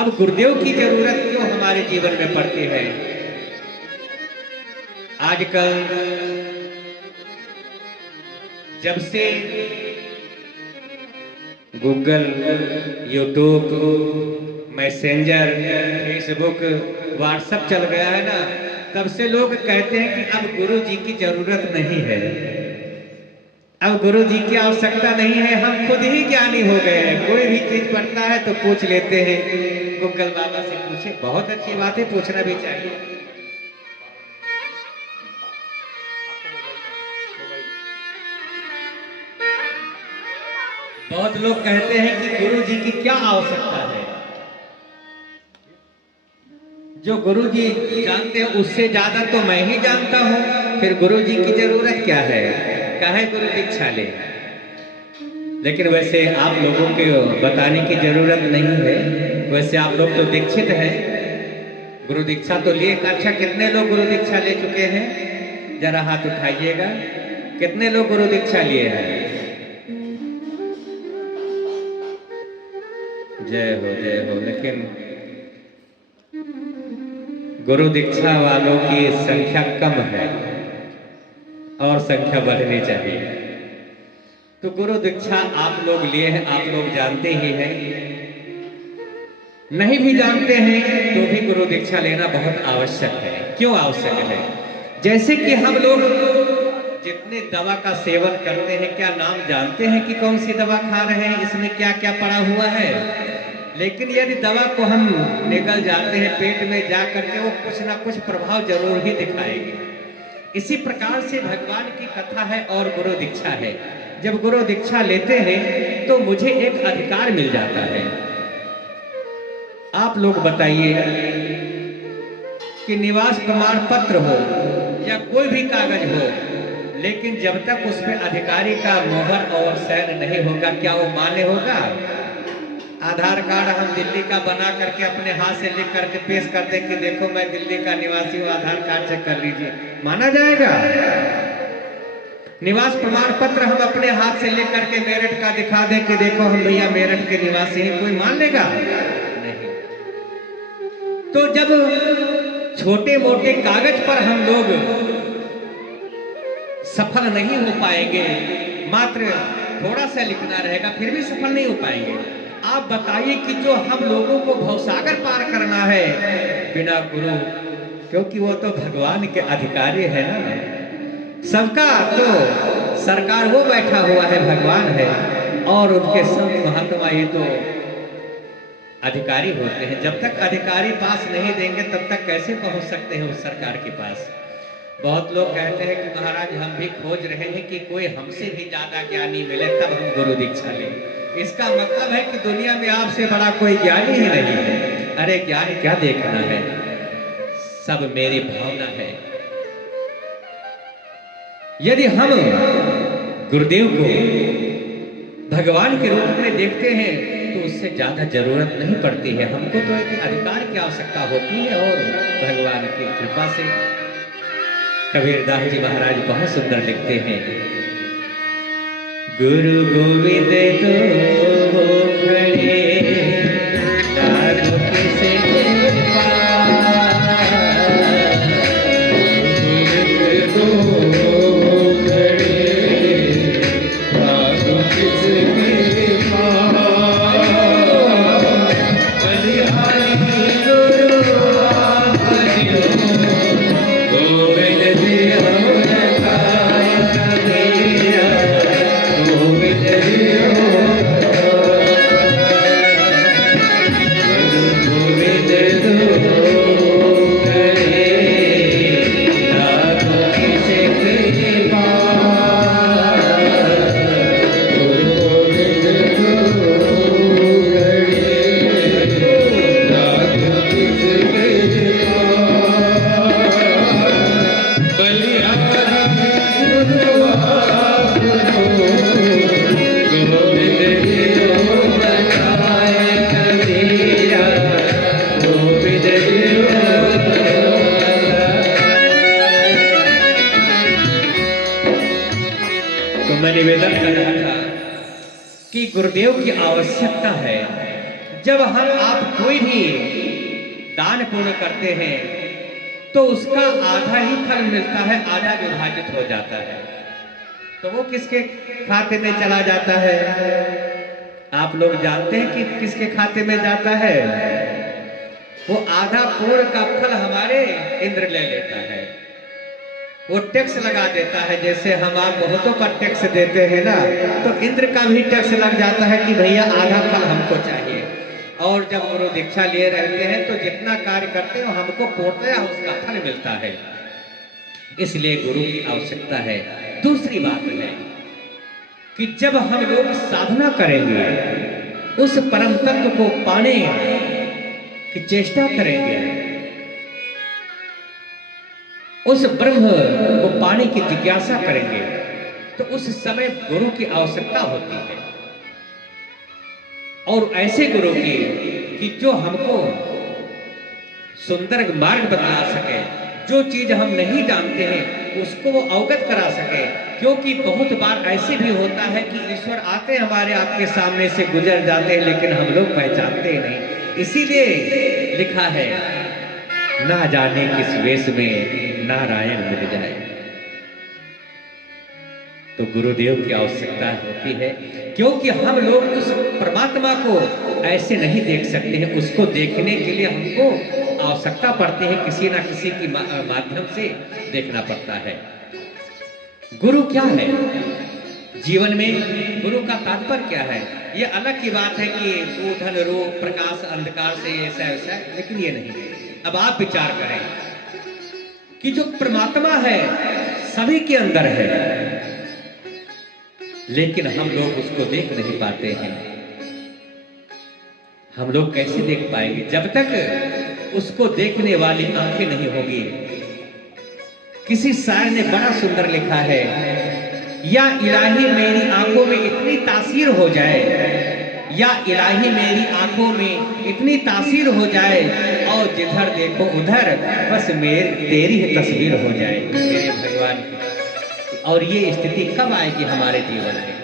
अब गुरुदेव की जरूरत क्यों हमारे जीवन में पड़ती है? आजकल जब से Google, YouTube, messenger, Facebook, WhatsApp चल गया है ना, तब से लोग कहते हैं कि अब गुरु जी की जरूरत नहीं है, अब गुरु जी की आवश्यकता नहीं है, हम खुद ही ज्ञानी हो गए हैं। कोई भी चीज पढ़ता है तो पूछ लेते हैं, गूगल बाबा से पूछे। बहुत अच्छी बात है, पूछना भी चाहिए। बहुत लोग कहते हैं कि गुरु जी की क्या आवश्यकता है, जो गुरु जी जानते हैं उससे ज्यादा तो मैं ही जानता हूं, फिर गुरु जी की जरूरत क्या है, काहे गुरु दीक्षा ले। लेकिन वैसे आप लोगों के बताने की जरूरत नहीं है, वैसे आप लोग तो दीक्षित हैं, गुरु दीक्षा तो लिए। अच्छा, कितने लोग गुरु दीक्षा ले चुके हैं? जरा हाथ उठाइएगा, कितने लोग गुरु दीक्षा लिए हैं? जय हो, जय हो। लेकिन गुरु दीक्षा वालों की संख्या कम है और संख्या बढ़नी चाहिए। तो गुरु दीक्षा आप लोग लिए हैं, आप लोग जानते ही हैं। नहीं भी जानते हैं तो भी गुरु दीक्षा लेना बहुत आवश्यक है। क्यों आवश्यक है? जैसे कि हम लोग जितने दवा का सेवन करते हैं, क्या नाम जानते हैं कि कौन सी दवा खा रहे हैं, इसमें क्या क्या पड़ा हुआ है? लेकिन यदि दवा को हम निगल जाते हैं पेट में जा करके, वो कुछ ना कुछ प्रभाव जरूर ही दिखाएगी। इसी प्रकार से भगवान की कथा है और गुरु दीक्षा है। जब गुरु दीक्षा लेते हैं तो मुझे एक अधिकार मिल जाता है। आप लोग बताइए कि निवास प्रमाण पत्र हो या कोई भी कागज हो, लेकिन जब तक उस पर अधिकारी का मोहर और साइन नहीं होगा, क्या वो मान्य होगा? आधार कार्ड हम दिल्ली का बना करके अपने हाथ से लिख करके पेश करते कि देखो मैं दिल्ली का निवासी हूँ, आधार कार्ड चेक कर लीजिए, माना जाएगा? निवास प्रमाण पत्र हम अपने हाथ से लिख करके मेरठ का दिखा दे कि देखो हम भैया मेरठ के निवासी हैं, कोई मान लेगा? नहीं। तो जब छोटे मोटे कागज पर हम लोग सफल नहीं हो पाएंगे, मात्र थोड़ा सा लिखना रहेगा, फिर भी सफल नहीं हो पाएंगे। आप बताइए कि जो हम लोगों को भवसागर पार करना है बिना गुरु, क्योंकि वो तो भगवान के अधिकारी है ना, सबका तो सरकार वो बैठा हुआ है, भगवान है, और उनके संत महात्मा ये तो अधिकारी होते हैं। जब तक अधिकारी पास नहीं देंगे तब तक कैसे पहुंच सकते हैं उस सरकार के पास? बहुत लोग कहते हैं कि महाराज हम भी खोज रहे हैं कि कोई हमसे भी ज्यादा ज्ञानी मिले तब हम गुरु दीक्षा लें। इसका मतलब है कि दुनिया में आपसे बड़ा कोई ज्ञानी ही नहीं है। अरे ज्ञान क्या देखना है, सब मेरी भावना है। यदि हम गुरुदेव को भगवान के रूप में देखते हैं तो उससे ज्यादा जरूरत नहीं पड़ती है। हमको तो एक अधिकार की आवश्यकता होती है और भगवान की कृपा से। कबीरदास जी महाराज बहुत सुंदर लिखते हैं, गुरु गोविंद तो खड़े मैं निवेदन कर रहा था कि गुरुदेव की आवश्यकता है। जब हम आप कोई भी दान पुण्य करते हैं तो उसका आधा ही फल मिलता है, आधा विभाजित हो जाता है। तो वो किसके खाते में चला जाता है? आप लोग जानते हैं कि किसके खाते में जाता है? वो आधा पुण्य का फल हमारे इंद्र ले लेता है। वो टैक्स लगा देता है, जैसे हम आप बहुतों पर टैक्स देते हैं ना, तो इंद्र का भी टैक्स लग जाता है कि भैया आधा फल हमको चाहिए। और जब गुरु दीक्षा लिए रहते हैं तो जितना कार्य करते हैं हमको पूर्णतः उसका फल मिलता है, इसलिए गुरु की आवश्यकता है। दूसरी बात है कि जब हम लोग साधना करेंगे, उस परम तत्व को पाने की चेष्टा करेंगे, उस ब्रह्म को पाने की जिज्ञासा करेंगे, तो उस समय गुरु की आवश्यकता होती है। और ऐसे गुरु की कि जो हमको सुंदर मार्ग बता सके, जो चीज हम नहीं जानते हैं उसको वो अवगत करा सके। क्योंकि बहुत बार ऐसे भी होता है कि ईश्वर आते हमारे आपके सामने से गुजर जाते हैं, लेकिन हम लोग पहचानते नहीं। इसीलिए लिखा है, ना जाने किस वेश में नारायण मिल जाए। तो गुरुदेव की आवश्यकता होती है, क्योंकि हम लोग उस परमात्मा को ऐसे नहीं देख सकते हैं। उसको देखने के लिए हमको आवश्यकता पड़ती है, किसी ना किसी की माध्यम से देखना पड़ता है। गुरु क्या है जीवन में? गुरु का तात्पर्य क्या है? ये अलग की बात है कि वो धन रूप प्रकाश अंधकार से ऐसा ऐसा, लेकिन ये नहीं। अब आप विचार करें कि जो परमात्मा है सभी के अंदर है, लेकिन हम लोग उसको देख नहीं पाते हैं। हम लोग कैसे देख पाएंगे जब तक उसको देखने वाली आंखें नहीं होगी। किसी शायर ने बड़ा सुंदर लिखा है, या इलाही मेरी आंखों में इतनी तासीर हो जाए, या इलाही मेरी आंखों में इतनी तासीर हो जाए, और जिधर देखो उधर बस तेरी ही तस्वीर हो जाए, मेरे भगवान की। और ये स्थिति कब आएगी हमारे जीवन में?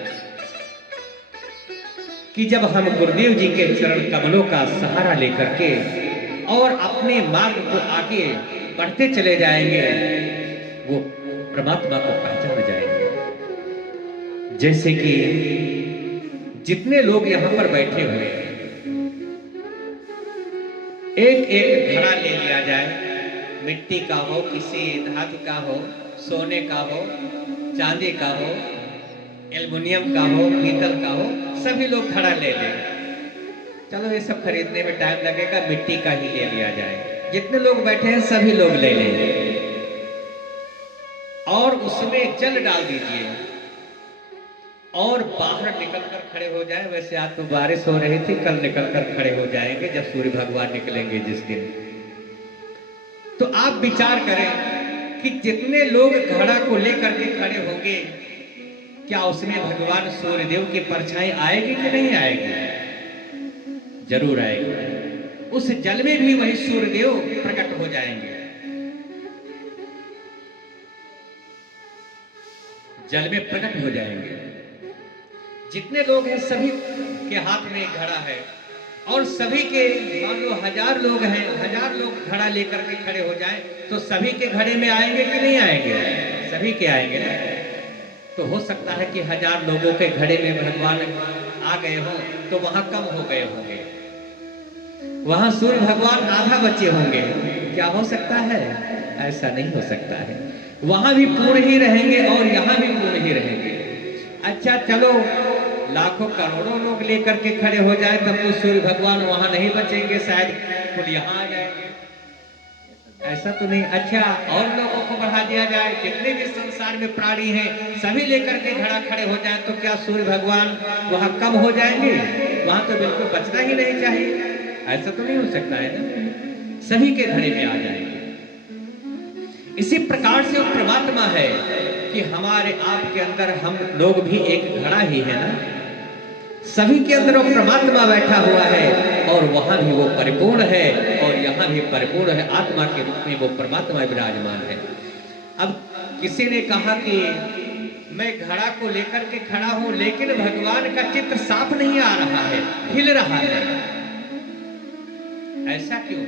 कि जब हम गुरुदेव जी के चरण कमलों का सहारा लेकर के और अपने मार्ग को आगे बढ़ते चले जाएंगे, वो परमात्मा को पहचान जाएंगे। जैसे कि जितने लोग यहाँ पर बैठे हुए हैं, एक एक घड़ा ले लिया जाए, मिट्टी का हो, किसी धातु का हो, सोने का हो, चांदी का हो, एल्युमिनियम का हो, पीतल का हो, सभी लोग घड़ा ले लें। चलो ये सब खरीदने में टाइम लगेगा, मिट्टी का ही ले लिया जाए। जितने लोग बैठे हैं सभी लोग ले लें और उसमें जल डाल दीजिए और बाहर निकलकर खड़े हो जाए। वैसे आज तो बारिश हो रही थी, कल निकलकर खड़े हो जाएंगे जब सूर्य भगवान निकलेंगे जिस दिन। तो आप विचार करें कि जितने लोग घड़ा को लेकर के खड़े होंगे, क्या उसमें भगवान सूर्यदेव की परछाई आएगी कि नहीं आएगी? जरूर आएगी। उस जल में भी वही सूर्यदेव प्रकट हो जाएंगे। जल में प्रकट हो जाएंगे। जितने लोग हैं सभी के हाथ में एक घड़ा है और सभी के, मान लो 1000 लोग हैं, 1000 लोग घड़ा लेकर के खड़े हो जाएं, तो सभी के घड़े में आएंगे कि नहीं आएंगे? सभी के आएंगे ना। तो हो सकता है कि 1000 लोगों के घड़े में भगवान आ गए हों तो वहां कम हो गए होंगे, वहां सूर्य भगवान आधा बचे होंगे। क्या हो सकता है? ऐसा नहीं हो सकता है। वहां भी पूर्ण ही रहेंगे और यहाँ भी पूर्ण ही रहेंगे। अच्छा चलो, लाखों करोड़ों लोग लेकर के खड़े हो जाए तब तो सूर्य भगवान वहां नहीं बचेंगे, शायद खुद यहाँ आ जाएंगे। ऐसा तो नहीं। अच्छा, और लोगों को बढ़ा दिया जाए, जितने भी संसार में प्राणी हैं सभी लेकर के घड़ा खड़े हो जाए, तो क्या सूर्य भगवान वहां कम हो जाएंगे? वहां तो बिल्कुल बचना ही नहीं चाहिए। ऐसा तो नहीं हो सकता है ना, सभी के घड़े में आ जाएंगे। इसी प्रकार से वो परमात्मा है कि हमारे आपके अंदर हम लोग भी एक घड़ा ही है ना। सभी के अंदर वो परमात्मा बैठा हुआ है और वहां भी वो परिपूर्ण है और यहाँ भी परिपूर्ण है। आत्मा के रूप में वो परमात्मा विराजमान है। अब किसी ने कहा कि मैं घड़ा को लेकर के खड़ा हूं, लेकिन भगवान का चित्र साफ नहीं आ रहा है, हिल रहा है। ऐसा क्यों?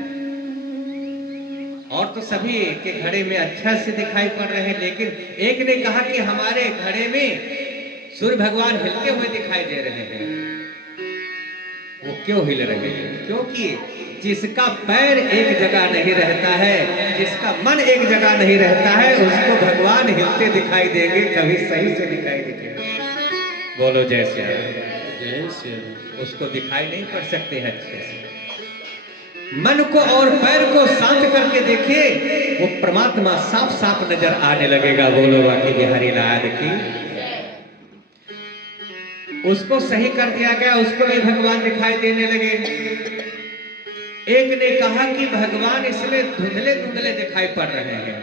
और तो सभी के घड़े में अच्छा से दिखाई पड़ रहे हैं, लेकिन एक ने कहा कि हमारे घड़े में सूर्य भगवान हिलते हुए दिखाई दे रहे हैं। वो क्यों हिल रहे हैं? क्योंकि जिसका पैर एक जगह नहीं रहता है, जिसका मन एक जगह नहीं रहता है, उसको भगवान हिलते दिखाई देंगे, कभी सही से दिखाई देंगे। बोलो जय श्री राम। जय श्री राम। उसको दिखाई नहीं पड़ सकते हैं अच्छे से। मन को और पैर को शांत करके देखिए, वो परमात्मा साफ साफ नजर आने लगेगा। बोलो बाकी बिहारी लाल की। उसको सही कर दिया गया, उसको भी भगवान दिखाई देने लगे। एक ने कहा कि भगवान इसमें धुंधले धुंधले दिखाई पड़ रहे हैं।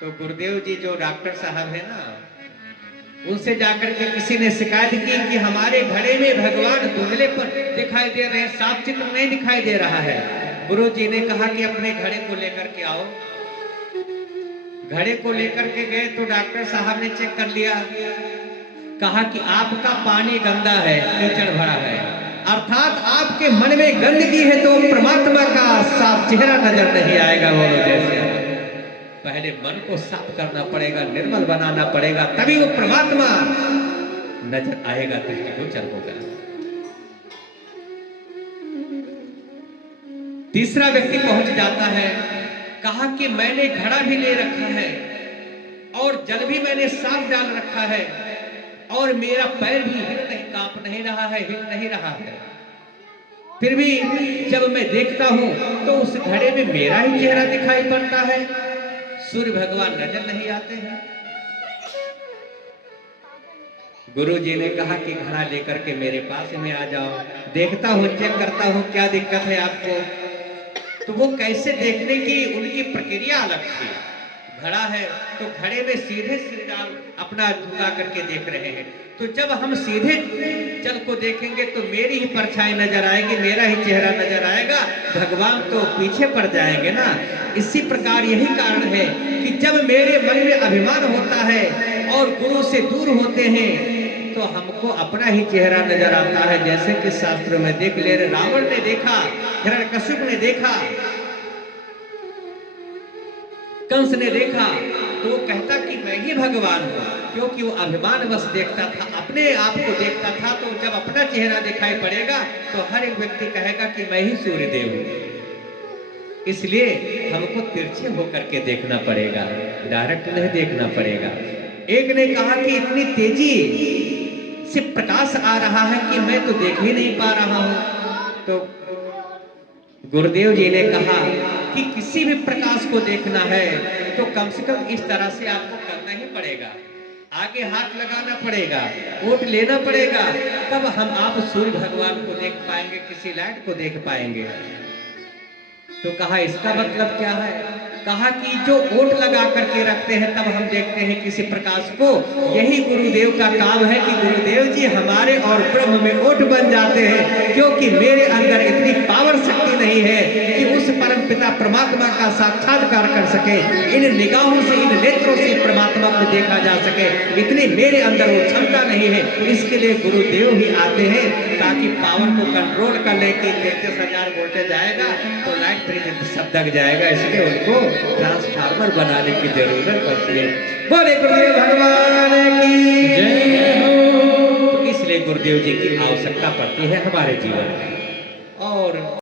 तो गुरुदेव जी जो डॉक्टर साहब है ना, उनसे जाकर के किसी ने शिकायत की कि हमारे घड़े में भगवान धुंधले पर दिखाई दे रहे हैं, साफ चित्र नहीं दिखाई दे रहा है। गुरु जी ने कहा कि अपने घड़े को लेकर के आओ। घड़े को लेकर के गए तो डॉक्टर साहब ने चेक कर लिया, कहा कि आपका पानी गंदा है, कीचड़ भरा है, अर्थात आपके मन में गंदगी है, तो परमात्मा का साफ चेहरा नजर नहीं आएगा। बोलो जैसे पहले मन को साफ करना पड़ेगा, निर्मल बनाना पड़ेगा, तभी वो परमात्मा नजर आएगा, दृष्टिगोचर होगा। तीसरा व्यक्ति पहुंच जाता है, कहा कि मैंने घड़ा भी ले रखा है और जल भी मैंने साफ डाल रखा है और मेरा पैर भी कांप नहीं रहा है, हिल नहीं रहा है, फिर भी जब मैं देखता हूं तो उस घड़े में मेरा ही चेहरा दिखाई पड़ता है, सूर्य भगवान नजर नहीं आते हैं। गुरु जी ने कहा कि घड़ा लेकर के मेरे पास में आ जाओ, देखता हूं, चेक करता हूं क्या दिक्कत है आपको। तो वो कैसे देखने की उनकी प्रक्रिया अलग थी। घड़ा है तो घड़े में सीधे सिरडाल अपना झुका करके देख रहे हैं, तो जब हम सीधे जल को देखेंगे तो मेरी ही परछाई नजर आएगी, मेरा ही चेहरा नजर आएगा, भगवान तो पीछे पड़ जाएंगे ना। इसी प्रकार यही कारण है कि जब मेरे मन में अभिमान होता है और गुरु से दूर होते हैं तो हमको अपना ही चेहरा नजर आता है। जैसे कि शास्त्रों में देख ले, रावण ने देखा, हिरण्यकश्यप ने देखा, कंस ने देखा, तो वो कहता कि मैं ही भगवान हूं, क्योंकि वो अभिमान बस देखता था, अपने आप को देखता था। तो जब अपना चेहरा दिखाई पड़ेगा तो हर एक व्यक्ति कहेगा कि मैं ही सूर्य देव हूं। इसलिए हमको तिरछे होकर के देखना पड़ेगा, डायरेक्ट नहीं देखना पड़ेगा। एक ने कहा कि इतनी तेजी से प्रकाश आ रहा है कि मैं तो देख ही नहीं पा रहा हूं। तो गुरुदेव जी ने कहा कि किसी भी प्रकाश को देखना है तो कम से कम इस तरह से आपको करना ही पड़ेगा, आगे हाथ लगाना पड़ेगा, ओट लेना पड़ेगा, तब हम आप सूर्य भगवान को देख पाएंगे, किसी लाइट को देख पाएंगे। तो कहा इसका मतलब क्या है? कहा कि जो ओट लगा करके रखते हैं तब हम देखते हैं किसी प्रकाश को, यही गुरुदेव का काम है कि गुरुदेव जी हमारे और ब्रह्म में ओट बन जाते हैं, क्योंकि मेरे अंदर इतनी पावर शक्ति नहीं है कि उस परम पिता परमात्मा का साक्षात्कार कर सके, इन निगाहों से, इन नेत्रों से परमात्मा को देखा जा सके, इतनी मेरे अंदर वो क्षमता नहीं है। इसके लिए गुरुदेव ही आते हैं ताकि पावर को कंट्रोल कर ले कि 33,000 वोल्टेज आएगा तो लाइट सब दग जाएगा, इसलिए उनको ट्रांसफार्मर बनाने की जरूरत पड़ती है। बोले गुरुदेव भगवान की जय हो। तो इसलिए गुरुदेव जी की आवश्यकता पड़ती है हमारे जीवन में। और